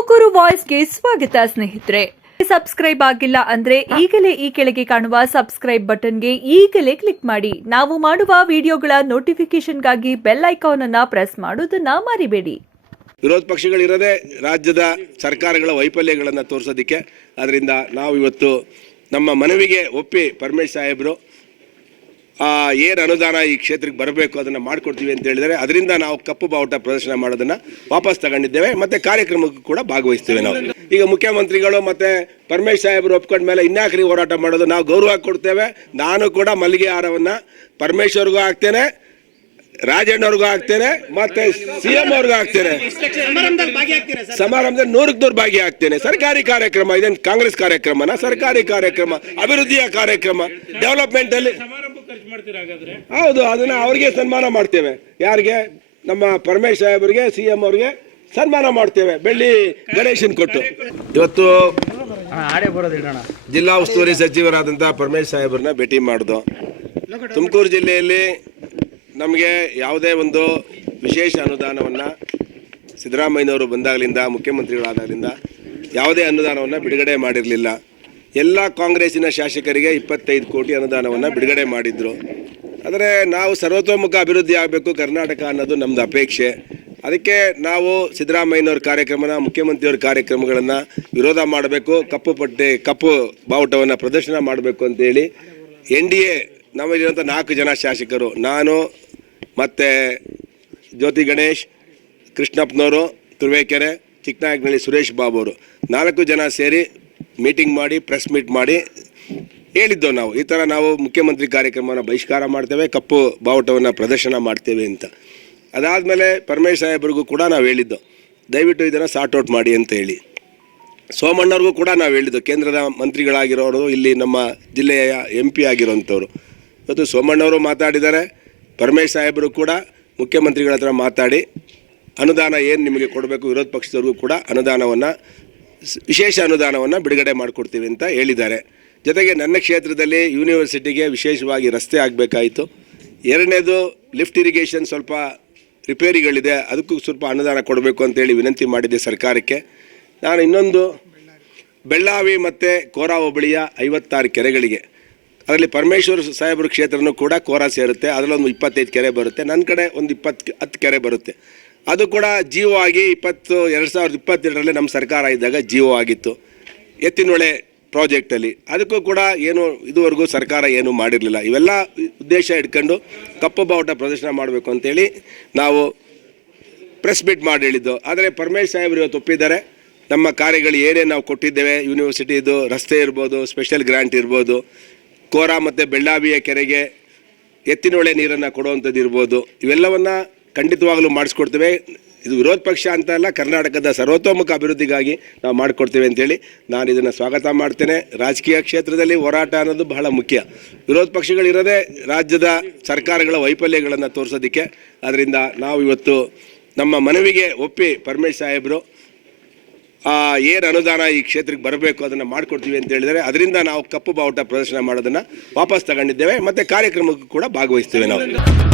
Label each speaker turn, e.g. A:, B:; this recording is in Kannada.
A: ತುಮಕೂರು ವಾಯ್ಸ್ಗೆ ಸ್ವಾಗತ, ಸ್ನೇಹಿತರೆ. ಸಬ್ಸ್ಕ್ರೈಬ್ ಆಗಿಲ್ಲ ಅಂದ್ರೆ ಈಗಲೇ ಈ ಕೆಳಗೆ ಕಾಣುವ ಸಬ್ಸ್ಕ್ರೈಬ್ ಬಟನ್ಗೆ ಈಗಲೇ ಕ್ಲಿಕ್ ಮಾಡಿ. ನಾವು ಮಾಡುವ ವಿಡಿಯೋಗಳ ನೋಟಿಫಿಕೇಶನ್ಗಾಗಿ ಬೆಲ್ ಐಕಾನ್ ಅನ್ನ ಪ್ರೆಸ್ ಮಾಡೋದನ್ನ ಮರಿಬೇಡಿ.
B: ವಿರೋಧ ಪಕ್ಷಗಳಿರದೆ ರಾಜ್ಯದ ಸರ್ಕಾರಗಳ ವೈಫಲ್ಯಗಳನ್ನು ತೋರಿಸೋದಿಕ್ಕೆ. ಅದರಿಂದ ನಾವು ಇವತ್ತು ನಮ್ಮ ಮನವಿಗೆ ಒಪ್ಪಿ ಪರಮೇಶ್ ಸಾಹೇಬರು ಏನು ಅನುದಾನ ಈ ಕ್ಷೇತ್ರಕ್ಕೆ ಬರಬೇಕು ಅದನ್ನು ಮಾಡಿಕೊಡ್ತೀವಿ ಅಂತ ಹೇಳಿದರೆ ಅದರಿಂದ ನಾವು ಕಪ್ಪು ಬಾವುಟ ಪ್ರದರ್ಶನ ಮಾಡೋದನ್ನು ವಾಪಸ್ ತಗೊಂಡಿದ್ದೇವೆ ಮತ್ತು ಕಾರ್ಯಕ್ರಮಕ್ಕೂ ಕೂಡ ಭಾಗವಹಿಸ್ತೇವೆ ನಾವು. ಈಗ ಮುಖ್ಯಮಂತ್ರಿಗಳು ಮತ್ತು ಪರಮೇಶ್ ಸಾಹೇಬರು ಒಪ್ಕೊಂಡ ಮೇಲೆ ಇನ್ಯಾಕ್ರಿ ಹೋರಾಟ ಮಾಡೋದು ನಾವು ಗೌರವ ಕೊಡ್ತೇವೆ. ನಾನು ಕೂಡ ಮಲ್ಲಿಗೆ ಹಾರವನ್ನು ಪರಮೇಶ್ವರ್ಗೂ ಹಾಕ್ತೇನೆ, ರಾಜಣ್ಣವ್ರಿಗೂ ಹಾಕ್ತೇನೆ, ಮತ್ತೆ ಸಿ ಎಂ ಅವ್ರಿಗೂ ಹಾಕ್ತೇನೆ.
C: ಸಮಾರಂಭದಲ್ಲಿ
B: ನೂರಕ್ಕೆ ನೂರು ಭಾಗಿಯಾಗ್ತೇನೆ ಸರ್ಕಾರಿ ಕಾರ್ಯಕ್ರಮ, ಇದೇನು ಕಾಂಗ್ರೆಸ್ ಕಾರ್ಯಕ್ರಮನ? ಸರ್ಕಾರಿ ಕಾರ್ಯಕ್ರಮ, ಅಭಿವೃದ್ಧಿಯ ಕಾರ್ಯಕ್ರಮ ಡೆವಲಪ್ಮೆಂಟ್ ಹೌದು, ಅದನ್ನ ಅವ್ರಿಗೆ ಸನ್ಮಾನ ಮಾಡ್ತೇವೆ. ಯಾರಿಗೆ? ನಮ್ಮ ಪರಮೇಶ್ ಸಾಹೇಬರಿಗೆ ಸಿ ಎಂ ಅವ್ರಿಗೆ ಸನ್ಮಾನ ಮಾಡ್ತೇವೆ. ಬೆಳ್ಳಿ ಗಣೇಶನ್ ಕೊಟ್ಟು. ಇವತ್ತು ಜಿಲ್ಲಾ ಉಸ್ತುವಾರಿ ಸಚಿವರಾದಂಥ ಪರಮೇಶ್ ಸಾಹೇಬ್ರನ್ನ ಭೇಟಿ ಮಾಡಿದು. ತುಮಕೂರು ಜಿಲ್ಲೆಯಲ್ಲಿ ನಮಗೆ ಯಾವುದೇ ಒಂದು ವಿಶೇಷ ಅನುದಾನವನ್ನು ಸಿದ್ದರಾಮಯ್ಯನವರು ಬಂದಾಗಲಿಂದ, ಮುಖ್ಯಮಂತ್ರಿಗಳಾದಾಗಲಿಂದ ಯಾವುದೇ ಅನುದಾನವನ್ನು ಬಿಡುಗಡೆ ಮಾಡಿರಲಿಲ್ಲ. ಎಲ್ಲ ಕಾಂಗ್ರೆಸ್ಸಿನ ಶಾಸಕರಿಗೆ ಇಪ್ಪತ್ತೈದು ಕೋಟಿ ಅನುದಾನವನ್ನು ಬಿಡುಗಡೆ ಮಾಡಿದ್ರು. ಆದರೆ ನಾವು ಸರ್ವತೋಮುಖ ಅಭಿವೃದ್ಧಿ ಆಗಬೇಕು ಕರ್ನಾಟಕ ಅನ್ನೋದು ನಮ್ಮದು ಅಪೇಕ್ಷೆ. ಅದಕ್ಕೆ ನಾವು ಸಿದ್ದರಾಮಯ್ಯನವ್ರ ಕಾರ್ಯಕ್ರಮನ, ಮುಖ್ಯಮಂತ್ರಿಯವ್ರ ಕಾರ್ಯಕ್ರಮಗಳನ್ನು ವಿರೋಧ ಮಾಡಬೇಕು, ಕಪ್ಪು ಪಟ್ಟೆ, ಕಪ್ಪು ಬಾವುಟವನ್ನು ಪ್ರದರ್ಶನ ಮಾಡಬೇಕು ಅಂತೇಳಿ ಎನ್ ಡಿ ಎ ನಮ್ಮಲ್ಲಿರುವಂಥ ನಾಲ್ಕು ಜನ ಶಾಸಕರು, ನಾನು ಮತ್ತು ಜ್ಯೋತಿ ಗಣೇಶ್, ಕೃಷ್ಣಪ್ಪನವರು, ತುರುವೇಕೆರೆ, ಚಿಕ್ಕನಾಯಕನಹಳ್ಳಿ ಸುರೇಶ್ ಬಾಬು ಅವರು. ನಾಲ್ಕು ಜನ ಸೇರಿ ಮೀಟಿಂಗ್ ಮಾಡಿ ಪ್ರೆಸ್ ಮೀಟ್ ಮಾಡಿ ಹೇಳಿದ್ದೋ ನಾವು. ಈ ಥರ ನಾವು ಮುಖ್ಯಮಂತ್ರಿ ಕಾರ್ಯಕ್ರಮನ ಬಹಿಷ್ಕಾರ ಮಾಡ್ತೇವೆ, ಕಪ್ಪು ಬಾವುಟವನ್ನು ಪ್ರದರ್ಶನ ಮಾಡ್ತೇವೆ ಅಂತ. ಅದಾದಮೇಲೆ ಪರಮೇಶ್ ಸಾಹೇಬ್ರಿಗೂ ಕೂಡ ನಾವು ಹೇಳಿದ್ದು. ದಯವಿಟ್ಟು ಇದನ್ನು ಸಾರ್ಟ್ ಔಟ್ ಮಾಡಿ ಅಂತ ಹೇಳಿ. ಸೋಮಣ್ಣವ್ರಿಗೂ ಕೂಡ ನಾವು ಹೇಳಿದ್ದು. ಕೇಂದ್ರದ ಮಂತ್ರಿಗಳಾಗಿರೋರು, ಇಲ್ಲಿ ನಮ್ಮ ಜಿಲ್ಲೆಯ ಎಂ ಪಿ ಆಗಿರೋಂಥವ್ರು. ಇವತ್ತು ಸೋಮಣ್ಣವರು ಮಾತಾಡಿದ್ದಾರೆ, ಪರಮೇಶ್ ಸಾಹೇಬರು ಕೂಡ ಮುಖ್ಯಮಂತ್ರಿಗಳ ಹತ್ರ ಮಾತಾಡಿ, ಅನುದಾನ ಏನು ನಿಮಗೆ ಕೊಡಬೇಕು, ವಿರೋಧ ಪಕ್ಷದವ್ರಿಗೂ ಕೂಡ ಅನುದಾನವನ್ನು ವಿಶೇಷ ಅನುದಾನವನ್ನು ಬಿಡುಗಡೆ ಮಾಡಿಕೊಡ್ತೀವಿ ಅಂತ ಹೇಳಿದ್ದಾರೆ. ಜೊತೆಗೆ ನನ್ನ ಕ್ಷೇತ್ರದಲ್ಲಿ ಯೂನಿವರ್ಸಿಟಿಗೆ ವಿಶೇಷವಾಗಿ ರಸ್ತೆ ಆಗಬೇಕಾಯಿತು. ಎರಡನೇದು ಲಿಫ್ಟ್ ಇರಿಗೇಷನ್ ಸ್ವಲ್ಪ ರಿಪೇರಿಗಳಿದೆ. ಅದಕ್ಕೂ ಸ್ವಲ್ಪ ಅನುದಾನ ಕೊಡಬೇಕು ಅಂತೇಳಿ ವಿನಂತಿ ಮಾಡಿದ್ದೆ ಸರ್ಕಾರಕ್ಕೆ. ನಾನು ಇನ್ನೊಂದು ಬೆಳ್ಳಾವಿ ಮತ್ತು ಕೋರಾ ಹೋಬಳಿಯ ಐವತ್ತಾರು ಕೆರೆಗಳಿಗೆ. ಅದರಲ್ಲಿ ಪರಮೇಶ್ವರ ಸಾಹೇಬ್ರ ಕ್ಷೇತ್ರನೂ ಕೂಡ ಕೋರಾ ಸೇರುತ್ತೆ. ಅದರಲ್ಲೊಂದು ಇಪ್ಪತ್ತೈದು ಕೆರೆ ಬರುತ್ತೆ. ನನ್ನ ಕಡೆ ಒಂದು ಇಪ್ಪತ್ತು, ಹತ್ತು ಕೆರೆ ಬರುತ್ತೆ. ಅದು ಕೂಡ ಜೀವ ಆಗಿ ಇಪ್ಪತ್ತು, ಎರಡು ಸಾವಿರದ ಇಪ್ಪತ್ತೆರಡರಲ್ಲಿ ನಮ್ಮ ಸರ್ಕಾರ ಇದ್ದಾಗ ಜೀವ ಆಗಿತ್ತು. ಎತ್ತಿನೊಳೆ ಪ್ರಾಜೆಕ್ಟಲ್ಲಿ ಅದಕ್ಕೂ ಕೂಡ ಏನು, ಇದುವರೆಗೂ ಸರ್ಕಾರ ಏನು ಮಾಡಿರಲಿಲ್ಲ. ಇವೆಲ್ಲ ಉದ್ದೇಶ ಇಟ್ಕೊಂಡು ಕಪ್ಪು ಬಾವುಟ ಪ್ರದರ್ಶನ ಮಾಡಬೇಕು ಅಂತೇಳಿ ನಾವು ಪ್ರೆಸ್ ಮೀಟ್ ಮಾಡಿ ಹೇಳಿದ್ದು. ಆದರೆ ಪರಮೇಶ್ ಸಾಹೇಬರು ಇವತ್ತು ಒಪ್ಪಿದ್ದಾರೆ. ನಮ್ಮ ಕಾರ್ಯಗಳು ಏನೇನು ನಾವು ಕೊಟ್ಟಿದ್ದೇವೆ ಯೂನಿವರ್ಸಿಟಿದು ರಸ್ತೆ ಇರ್ಬೋದು ಸ್ಪೆಷಲ್ ಗ್ರ್ಯಾಂಟ್ ಇರ್ಬೋದು, ಕೋರಾ ಮತ್ತು ಬೆಳ್ಳಾವಿಯ ಕೆರೆಗೆ ಎತ್ತಿನೊಳೆ ನೀರನ್ನು ಕೊಡುವಂಥದ್ದು ಇರ್ಬೋದು, ಇವೆಲ್ಲವನ್ನು ಖಂಡಿತವಾಗಲೂ ಮಾಡಿಸ್ಕೊಡ್ತೇವೆ. ಇದು ವಿರೋಧ ಪಕ್ಷ ಅಂತ ಅಲ್ಲ, ಕರ್ನಾಟಕದ ಸರ್ವತೋಮುಖ ಅಭಿವೃದ್ಧಿಗಾಗಿ ನಾವು ಮಾಡಿಕೊಡ್ತೇವೆ ಅಂತೇಳಿ ನಾನು ಇದನ್ನು ಸ್ವಾಗತ ಮಾಡ್ತೇನೆ. ರಾಜಕೀಯ ಕ್ಷೇತ್ರದಲ್ಲಿ ಹೋರಾಟ ಅನ್ನೋದು ಬಹಳ ಮುಖ್ಯ. ವಿರೋಧ ಪಕ್ಷಗಳಿರೋದೇ ರಾಜ್ಯದ ಸರ್ಕಾರಗಳ ವೈಫಲ್ಯಗಳನ್ನು ತೋರಿಸೋದಕ್ಕೆ. ಅದರಿಂದ ನಾವು ಇವತ್ತು ನಮ್ಮ ಮನವಿಗೆ ಒಪ್ಪಿ ಪರಮೇಶ್ ಸಾಹೇಬರು ಏನು ಅನುದಾನ ಈ ಕ್ಷೇತ್ರಕ್ಕೆ ಬರಬೇಕು ಅದನ್ನು ಮಾಡಿಕೊಡ್ತೀವಿ ಅಂತ ಹೇಳಿದರೆ ಅದರಿಂದ ನಾವು ಕಪ್ಪು ಬಾವುಟ ಪ್ರದರ್ಶನ ಮಾಡೋದನ್ನು ವಾಪಸ್ ತಗೊಂಡಿದ್ದೇವೆ. ಮತ್ತು ಕಾರ್ಯಕ್ರಮಕ್ಕೂ ಕೂಡ ಭಾಗವಹಿಸ್ತೇವೆ ನಾವು.